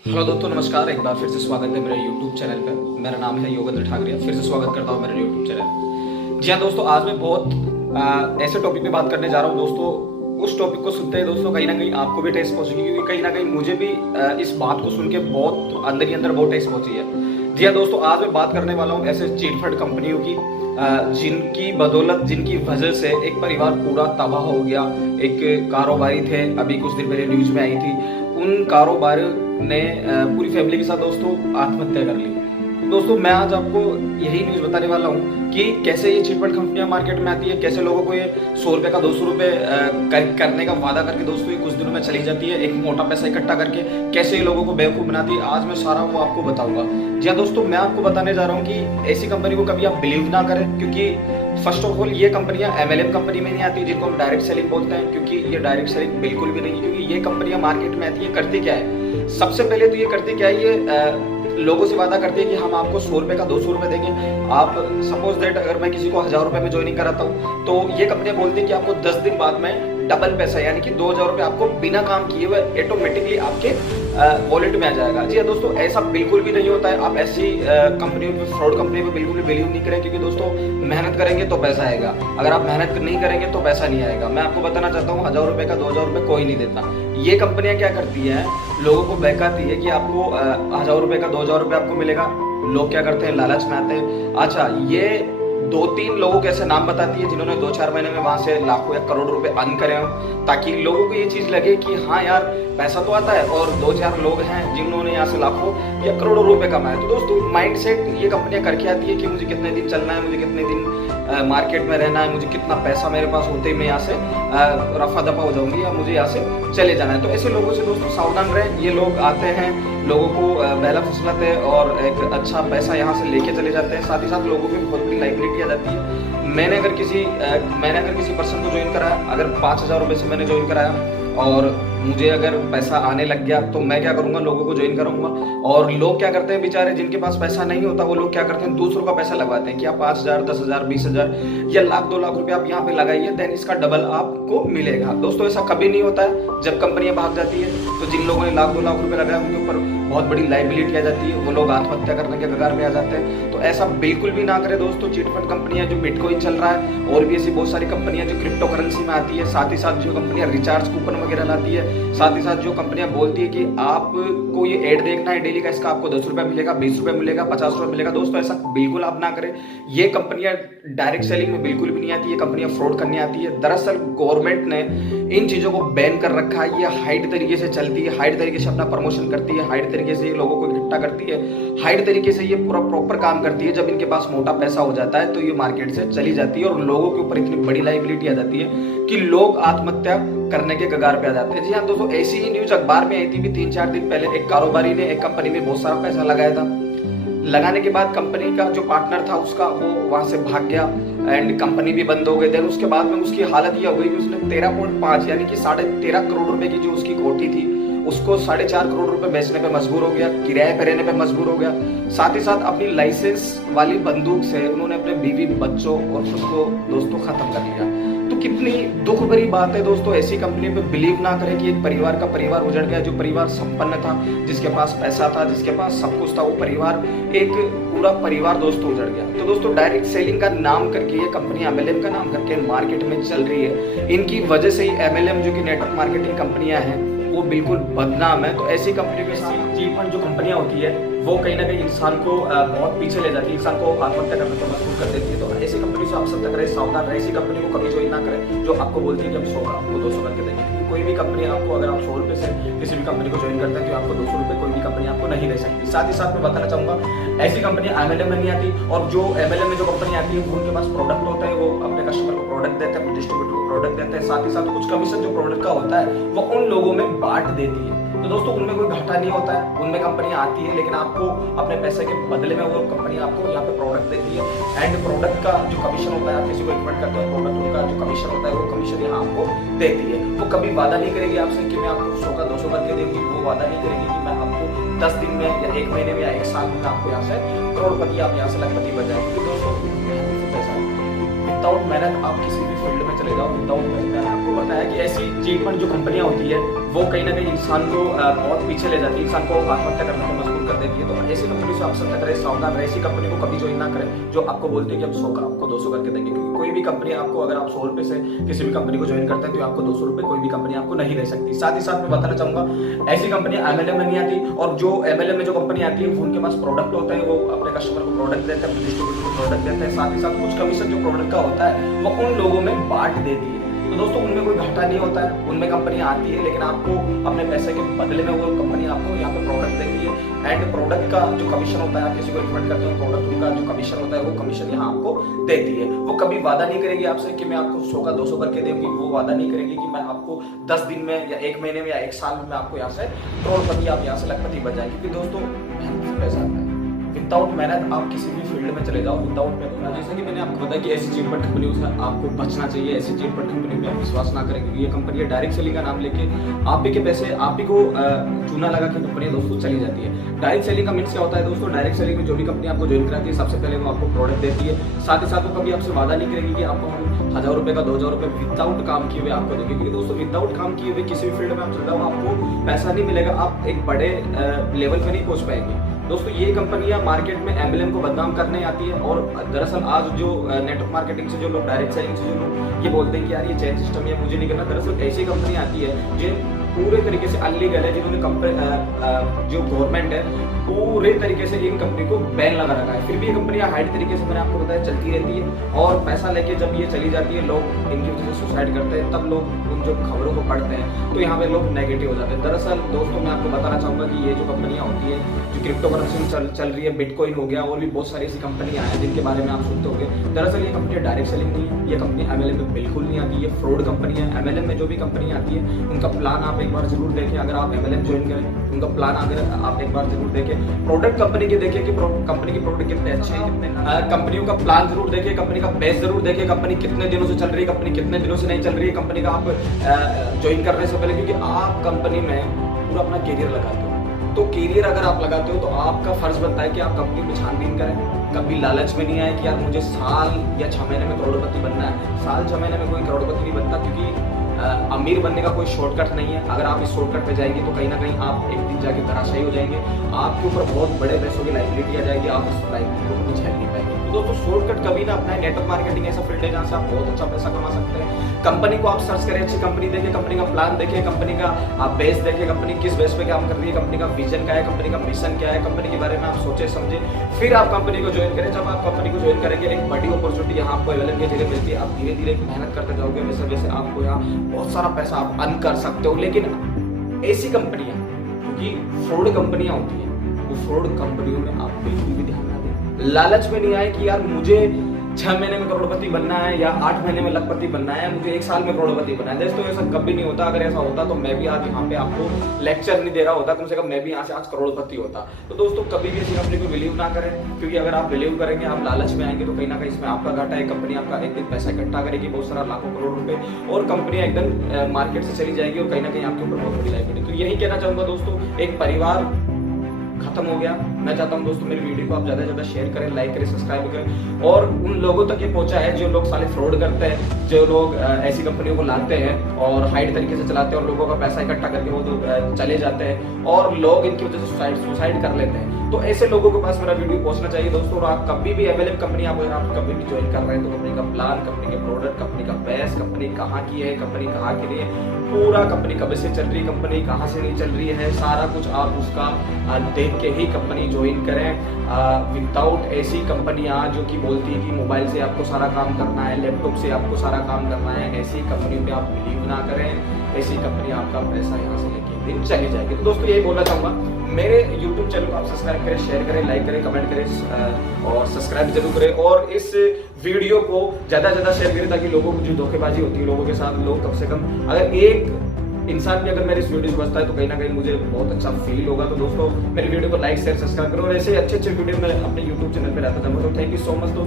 Hello दोस्तों, नमस्कार। एक बार फिर से स्वागत है मेरे YouTube चैनल पर। मेरा नाम है योगेंद्र ठाकरे। फिर से स्वागत करता हूँ मेरे YouTube चैनल। जी हाँ दोस्तों, आज मैं बहुत ऐसे टॉपिक पे बात करने जा रहा हूँ दोस्तों। उस टॉपिक को सुनते ही दोस्तों कहीं ना कहीं आपको भी ठेस पहुंचेगी, क्योंकि कहीं ना कहीं मुझे भी इस बात को सुन के बहुत अंदर ही अंदर बहुत ठेस पहुंची है। जी हाँ दोस्तों, आज मैं बात करने वाला हूँ ऐसे चीटफंड कंपनियों की जिनकी बदौलत, जिनकी वजह से एक परिवार पूरा तबाह हो गया। एक कारोबारी थे, अभी कुछ दिन पहले न्यूज में आई थी, उन कारोबारी ने पूरी फैमिली के साथ दोस्तों आत्महत्या कर ली। दोस्तों मैं आज आपको यही न्यूज बताने वाला हूँ कि कैसे ये चिटफंड कंपनियां मार्केट में आती है, कैसे लोगों को ये 100 रुपए का 200 रुपए करने का वादा करके दोस्तों ये कुछ दिनों में चली जाती है, एक मोटा पैसा इकट्ठा करके कैसे ये लोगों को बेवकूफ बनाती है। आज मैं सारा वो आपको बताऊंगा। जी हाँ दोस्तों, मैं आपको बताने जा रहा हूँ कि ऐसी कंपनी को कभी आप बिलीव ना करें, क्योंकि फर्स्ट ऑफ ऑल ये कंपनियां MLM कंपनी में नहीं आती, जिनको हम डायरेक्ट सेलिंग बोलते हैं, क्योंकि ये डायरेक्ट सेलिंग बिल्कुल भी नहीं है। क्योंकि ये कंपनियां मार्केट में आती है, करती क्या है, सबसे पहले तो ये करती क्या है, ये लोगों से वादा करती है कि हम आपको 100 रुपए का 200 रुपए देंगे। आप सपोज दैट अगर मैं किसी को 1000 रुपए में ज्वाइनिंग कराता हूँ, तो ये कंपनियां बोलती है कि आपको 10 दिन बाद में डबल पैसा यानी कि 2000 रुपए आपको बिना काम किए हुए ऑटोमेटिकली आपके वॉलेट में आ जाएगा। जी हाँ दोस्तों, ऐसा बिल्कुल भी नहीं होता है। आप ऐसी कंपनियों पे, फ्रॉड कंपनी पे बिल्कुल भी बिलीव नहीं करें, क्योंकि दोस्तों मेहनत करेंगे तो पैसा आएगा, अगर आप मेहनत नहीं करेंगे तो पैसा नहीं आएगा। मैं आपको बताना चाहता हूँ, 1000 रुपए का 2000 रुपए कोई नहीं देता। ये कंपनियां क्या करती है, लोगों को बहकाती है कि आपको 1000 रुपए का 2000 रुपए आपको मिलेगा। लोग क्या करते हैं, लालच में आते हैं। अच्छा, ये 2-3 लोगों के ऐसे नाम बताती है जिन्होंने 2-4 महीने में वहां से लाखों या करोड़ों रुपए अर्न करे हो, ताकि लोगों को ये चीज लगे कि हाँ यार पैसा तो आता है, और 2-4 लोग हैं जिन्होंने यहाँ से लाखों या करोड़ों रुपए कमाए। तो दोस्तों माइंडसेट ये कंपनियां करके आती है कि मुझे कितने दिन चलना है, मुझे कितने दिन मार्केट में रहना है, मुझे कितना पैसा मेरे पास होते ही मैं यहाँ से रफा दफा हो जाऊंगी या मुझे यहाँ से चले जाना है। तो ऐसे लोगों से दोस्तों सावधान रहें। ये लोग आते हैं, लोगों को बहला फुसलाते हैं और एक अच्छा पैसा यहाँ से लेके चले जाते हैं। साथ ही साथ लोगों की बहुत बड़ी लाइबिलिटी आ जाती है। मैंने अगर किसी पर्सन को ज्वाइन कराया, अगर 5000 रुपये से मैंने ज्वाइन कराया और मुझे अगर पैसा आने लग गया, तो मैं क्या करूंगा, लोगों को ज्वाइन करूंगा। और लोग क्या करते हैं, बेचारे जिनके पास पैसा नहीं होता, वो लोग क्या करते हैं, दूसरों का पैसा लगवाते हैं कि आप 5000, 10,000, 20,000 या लाख 2 लाख रुपए आप यहाँ पे लगाइए, देन इसका डबल आपको मिलेगा। दोस्तों ऐसा कभी नहीं होता है। जब कंपनियां भाग जाती है, तो जिन लोगों ने लाख 2 लाख रुपए लगाया उनके ऊपर बहुत बड़ी लाइबिलिटी आ जाती है, वो लोग आत्महत्या करने के कगार पे आ जाते हैं। तो ऐसा बिल्कुल भी ना करें दोस्तों। चिटफंड कंपनियां, जो बिटकॉइन चल रहा है, और भी ऐसी बहुत सारी कंपनियां जो क्रिप्टो करेंसी में आती है, साथ ही साथ जो कंपनियां रिचार्ज कूपन वगैरह लाती है, साथ ही साथ जो कंपनियां बोलती है कि आपको ये एड देखना है डेली का, इसका आपको 10 रुपए मिलेगा, 20 रुपए मिलेगा, 50 रुपए मिलेगा। दोस्तों ऐसा बिल्कुल आप ना करें। ये कंपनियां डायरेक्ट सेलिंग में बिल्कुल भी नहीं आती, ये कंपनियां फ्रॉड करने आती है। दरअसल गवर्नमेंट ने इन चीजों को बैन कर रखा है। ये हाइड तरीके से चलती है, हाइड तरीके से अपना प्रमोशन करती है, हाइड तरीके से ये लोगों को इकट्ठा करती है, हाइड तरीके से ये पूरा प्रॉपर काम करती है। जब इनके पास मोटा पैसा हो जाता है, तो ये मार्केट से चली जाती है और लोगों के ऊपर इतनी बड़ी लाइबिलिटी आ जाती है कि लोग आत्महत्या करने के कगार पे आ जाते हैं। जी हाँ दोस्तों, ऐसी ही न्यूज अखबार में आई थी भी 3-4 दिन पहले। एक कारोबारी ने एक कंपनी में बहुत सारा पैसा लगाया था। लगाने के बाद कंपनी का जो पार्टनर था उसका, वो वहां से भाग गया एंड कंपनी भी बंद हो गई। देन उसके बाद में उसकी हालत यह हो गई कि उसने 13.5 यानी कि 13.5 करोड़ रुपए की जो उसकी कोठी थी, उसको 4.5 करोड़ रुपए बेचने पे मजबूर हो गया, किराए पे रहने पे मजबूर हो गया। साथ ही साथ अपनी लाइसेंस वाली बंदूक से उन्होंने अपने बीवी, बच्चों और खुद को दोस्तों खत्म कर लिया। तो कितनी दुख भरी बात है दोस्तों। ऐसी कंपनी पे बिलीव ना करें कि एक परिवार का परिवार उजड़ गया, जो परिवार संपन्न था, जिसके पास पैसा था, जिसके पास सब कुछ था, वो परिवार, एक पूरा परिवार दोस्तों उजड़ गया। तो दोस्तों डायरेक्ट सेलिंग का नाम करके ये कंपनी MLM का नाम करके मार्केट में चल रही है। इनकी वजह से ही MLM जो कि नेटवर्क मार्केटिंग कंपनियां हैं, वो बिल्कुल बदनाम है। तो ऐसी कंपनी के साथ चीटफंड जो कंपनियां होती है, वो कहीं ना कहीं इंसान को बहुत पीछे ले जाती है, इंसान को आत्महत्या करने पर मजबूर कर देती है। तो ऐसी कंपनी से आप सतर्क रहे, सावधान रहे। ऐसी कंपनी को कभी ज्वाइन ना करें जो आपको बोलती है कि हम 100 का आपको 200 करके देंगे। क्योंकि कोई भी कंपनी आपको, अगर आप 100 रुपए से किसी भी कंपनी को ज्वाइन करते हैं, तो आपको 200 रुपए कोई भी कंपनी आपको नहीं दे सकती। साथ ही साथ मैं बताना चाहूंगा, ऐसी कंपनी MLM में नहीं आती। और जो MLM में जो कंपनी आती है, उनके पास प्रोडक्ट होता है, वो अपने कस्टमर को प्रोडक्ट देते हैं, अपने डिस्ट्रीब्यूटर को प्रोडक्ट देते हैं। साथ ही साथ कुछ कमीशन जो प्रोडक्ट का होता है, वो उन लोगों में बांट देती है। तो दोस्तों उनमें कोई घाटा नहीं होता है, उनमें कंपनियां आती है, लेकिन आपको अपने पैसे के बदले में वो कंपनी आपको यहाँ पे प्रोडक्ट देती है। एंड प्रोडक्ट का जो कमीशन होता है, आप किसी को रिकमेंड करते हो प्रोडक्ट, उनका जो कमीशन होता है, वो कमीशन यहाँ आपको देती है। वो कभी वादा नहीं करेगी आपसे कि मैं आपको 100 का 200 करके देंगी। वो वादा नहीं करेगी कि मैं आपको 10 दिन में या 1 महीने में या 1 साल में आपको यहाँ से करोड़पति, आप यहाँ से लखपति बन जाएंगे। दोस्तों पैसा विदाउट मेहनत आप किसी भी फील्ड में चले चले जाओ विदाउट पैसे। मैंने आपको बताया कि ऐसी चीट फंड जो कंपनियां होती है वो कहीं ना कहीं इंसान को बहुत पीछे ले जाती है, इंसान को आत्महत्या करने पर मजबूर कर देती है। तो ऐसी कंपनी से आप सतर्क रहे, सावधान रहे, ऐसी कंपनी को कभी ज्वाइन ना करें जो आपको बोलते हैं कि हम 100 का आपको 200 करके देंगे। क्योंकि कोई भी कंपनी आपको, अगर आप 100 रुपए से किसी भी कंपनी को ज्वाइन करते हैं तो आपको 200 रुपए कोई भी कंपनी आपको नहीं दे सकती। साथ ही साथ मैं बताना चाहूंगा ऐसी कंपनी MLM में नहीं आती, और जो MLM में जो कंपनी आती है उनके पास प्रोडक्ट होता है, वो अपने कस्टमर को प्रोडक्ट देते हैं, डिस्ट्रीब्यूटर को प्रोडक्ट देते हैं, साथ ही साथ कुछ कमीशन जो प्रोडक्ट का होता है वो उन लोगों में बांट देती है। तो दोस्तों उनमें कोई घाटा नहीं होता है, उनमें कंपनी आती है, लेकिन आपको अपने पैसे के बदले में वो कंपनी आपको यहाँ पे प्रोडक्ट देती है। एंड प्रोडक्ट का जो कमीशन होता है, आप किसी को रिकमेंड करते हो प्रोडक्ट, उनका जो कमीशन होता है वो कमीशन यहाँ आपको देती है। वो कभी वादा नहीं करेगी आपसे कि मैं आपको 100 का 200 करके दूंगी, वो वादा नहीं करेगी कि मैं आपको 10 दिन में या 1 महीने में या 1 साल में मैं आपको यहाँ से करोड़पति, आप यहाँ से लखपति बन जाएंगे। क्योंकि दोस्तों मेहनत से पैसा आता है, विदाउट मेहनत आप किसी भी फील्ड में चले जाओ, विदाउट मेहनत। जैसा कि मैंने आपको बताया कि ऐसी चीटफंड कंपनियों से आपको बचना चाहिए, ऐसी चीटफंड कंपनी में आप विश्वास ना करें, क्योंकि ये कंपनी है डायरेक्ट सेलिंग का नाम लेके आप ही के पैसे आप ही को चूना लगा के कंपनी दोस्तों चली जाती है। डायरेक्ट सेलिंग का मीन्स क्या होता है दोस्तों? डायरेक्ट सेलिंग में जो भी कंपनी आपको ज्वाइन कराती है सबसे पहले वो आपको प्रोडक्ट देती है, साथ ही साथ वो कभी आपसे वादा नहीं करेगी कि आपको हम 1000 रुपए का 2000 रुपए विदाउट काम किए हुए आपको देंगे। क्योंकि दोस्तों विदाउट काम किए हुए किसी भी फील्ड में आप चल जाओ आपको पैसा नहीं मिलेगा, आप एक बड़े लेवल पे नहीं पहुंच पाएंगे। दोस्तों ये कंपनियां मार्केट में MLM को बदनाम करने आती है, और दरअसल आज जो नेटवर्क मार्केटिंग से जो लोग, डायरेक्ट सेलिंग से जो लोग ये बोलते हैं कि यार ये चेन सिस्टम है मुझे नहीं करना, दरअसल ऐसी कंपनी आती है जो पूरे तरीके से अनलीगल है, जिन्होंने जो गवर्नमेंट है पूरे तरीके से इन कंपनी को बैन लगा रखा है। फिर भी ये कंपनियां हाइड तरीके से, मैंने आपको बताया, चलती रहती है, और पैसा लेके जब ये चली जाती है लोग इनकी वजह से सुसाइड करते हैं, तब लोग उन जो खबरों को पढ़ते हैं तो यहाँ पे लोग नेगेटिव हो जाते हैं। दरअसल दोस्तों मैं आपको बताना चाहूंगा कि ये जो कंपनियां होती है, जो क्रिप्टो करेंसी चल रही है, बिटकॉइन हो गया, और भी बहुत सारी ऐसी कंपनियां हैं जिनके बारे में आप सुनते होंगे। दरअसल ये कंपनी डायरेक्ट सेलिंग नहीं है, ये कंपनी MLM में बिल्कुल नहीं आती, ये फ्रॉड कंपनी है। MLM में जो भी कंपनी आती है उनका प्लान आप एक बार जरूर देखें, अगर आप MLM ज्वाइन करें उनका प्लान अगर आप एक बार जरूर देखें, प्रोडक्ट कंपनी के देखें कि कंपनी के प्रोडक्ट कितने अच्छे हैं, कितने कंपनियों का प्लान जरूर देखें, कंपनी का बेस जरूर देखें, कंपनी कितने दिनों से चल रही है, कंपनी कितने दिनों से नहीं चल रही है, कंपनी का आप ज्वाइन करने से पहले, क्योंकि आप कंपनी में पूरा अपना करियर लगाते हो। तो करियर अगर आप लगाते हो तो आपका फर्ज बनता है कि आप कंपनी में छानबीन करें, कभी लालच में नहीं आए कि यार मुझे साल या 6 महीने में करोड़पति बनना है। साल 6 महीने में कोई करोड़पति नहीं बनता, क्योंकि अमीर बनने का कोई शॉर्टकट नहीं है। अगर आप इस शॉर्टकट पे जाएंगे तो कहीं ना कहीं आप एक दिन जाके धराशायी हो जाएंगे, आपके ऊपर बहुत बड़े पैसों की लाइबिलिटी आ जाएगी, आप उस लाइबिलिटी को झेल नहीं पाएंगे। तो दोस्तों शॉर्टकट कभी ना अपना। नेटवर्क मार्केटिंग ऐसा फील्ड है जहाँ से आप बहुत अच्छा पैसा कमा सकते हैं। कंपनी को आप सर्च करें, अच्छी कंपनी देखें, कंपनी का प्लान देखें, कंपनी का आप बेस देखें, कंपनी किस बेस पे काम कर रही है, कंपनी का विजन क्या है, कंपनी का मिशन क्या है, कंपनी के बारे में आप सोचे समझे, फिर आप कंपनी को ज्वाइन करें। जब आप कंपनी को ज्वाइन करेंगे एक बड़ी अपॉर्चुनिटी यहाँ आपको अवेलेबल की जगह मिलती है, आप धीरे धीरे मेहनत करते जाओगे, वैसे वैसे आपको यहाँ बहुत सारा पैसा आप अर्न कर सकते हो। लेकिन ऐसी कंपनियां क्योंकि फ्रॉड कंपनियां होती हैं, वो फ्रॉड कंपनियों में आप बिल्कुल भी ध्यान ना दें, लालच में नहीं आए कि यार मुझे 6 महीने में करोड़पति बनना है या 8 महीने में लखपति बनना है, मुझे 1 साल में करोड़पति बनना है। दोस्तों ऐसा कभी नहीं होता। अगर ऐसा होता तो मैं भी आज यहाँ पे आपको लेक्चर नहीं दे रहा होता, कम से कम मैं भी यहाँ से आज करोड़पति होता। तो दोस्तों कभी भी ऐसी कंपनी को बिलीव ना करें, क्योंकि अगर आप बिलीव करेंगे, आप लालच में आएंगे तो कहीं ना कहीं इसमें आपका घाटा है। कंपनी आपका एक दिन पैसा इकट्ठा करेगी, बहुत सारा लाखों करोड़ रुपए, और कंपनी एकदम मार्केट से चली जाएगी और कहीं ना कहीं आपके ऊपर बहुत बड़ी लाइबिलिटी। तो यही कहना चाहूंगा दोस्तों, एक परिवार खत्म हो गया। मैं चाहता हूं दोस्तों मेरी वीडियो को आप ज्यादा से ज्यादा शेयर करें, लाइक करें, सब्सक्राइब करें, और उन लोगों तक ये पहुंचा है जो लोग साले फ्रॉड करते हैं, जो लोग ऐसी कंपनियों को लाते हैं और हाइड तरीके से चलाते हैं और लोगों का पैसा इकट्ठा करके वो तो चले जाते हैं और लोग इनकी वजह से सुसाइड कर लेते हैं। तो ऐसे लोगों के पास मेरा वीडियो पहुंचना चाहिए दोस्तों। और आप कभी भी MLM कंपनी आप कभी भी ज्वाइन कर रहे हैं तो कंपनी का प्लान, कंपनी के प्रोडक्ट, कंपनी का बेस, कंपनी कहाँ की है, कंपनी कहाँ के लिए, पूरा कंपनी कब से चल रही है, कंपनी कहाँ से नहीं चल रही है, सारा कुछ आप उसका देख के ही कंपनी ज्वाइन करें। विदाउट ऐसी कंपनियां जो कि बोलती है कि मोबाइल से आपको सारा काम करना है, लैपटॉप से आपको सारा काम करना है, ऐसी कंपनियों पे आप बिलीव ना करें। ऐसी कंपनी आपका पैसा यहाँ से लेके दिन चली जाएगी। तो दोस्तों यही बोलना चाहूंगा, मेरे YouTube चैनल को आप सब्सक्राइब करें, शेयर करें, लाइक करें, कमेंट करें और सब्सक्राइब जरूर करें, और इस वीडियो को ज्यादा से ज्यादा शेयर करें ताकि लोगों को जो धोखेबाजी होती है लोगों के साथ, लोग कम से कम अगर एक इंसान भी अगर मेरे इस वीडियो को बचता है तो कहीं ना कहीं मुझे बहुत अच्छा फील होगा। तो दोस्तों मेरी वीडियो को लाइक शेयर सब्सक्राइब करो, और ऐसे अच्छे अच्छे वीडियो मैं अपने YouTube चैनल पे लाता जाऊंगा। तो थैंक यू सो मच दोस्तों।